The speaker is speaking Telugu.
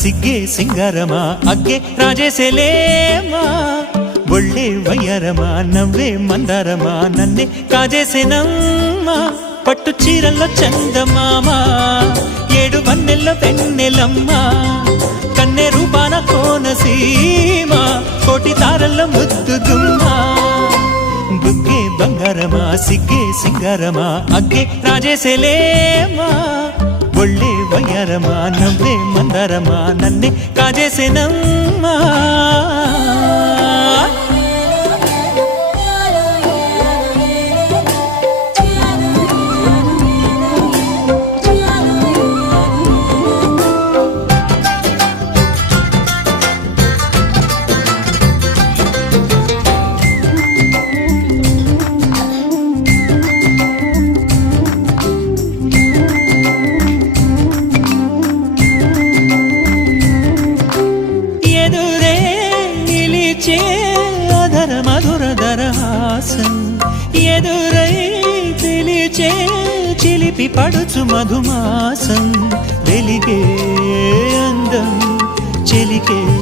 సిగ్గే సింగారమా అగ్గే రాజేసేలేమా ఒళ్ళే వయ్యారమా నవ్వే మందారమా నన్నే కాజేసేనమ్మా పట్టు చీరల్లో చందమామా ఏడు వన్నెల్లో వెన్నెలమ్మా కన్నె రూపాన కోనసీమ కోటి తారల్లో ముద్దుగుమ్మా బుగ్గే బంగారమా సిగ్గే సింగారమా అగ్గే రాజేసేలేమా ఒళ్ళే వయ్యారమా నవ్వే మందారమా నన్నే కాజేసేనమ్మా అధర మధుర దరహాసం ఎదురై పిలిచే చిలిపి పడుచు మధుమాసం వెలిగే అందం చెలికే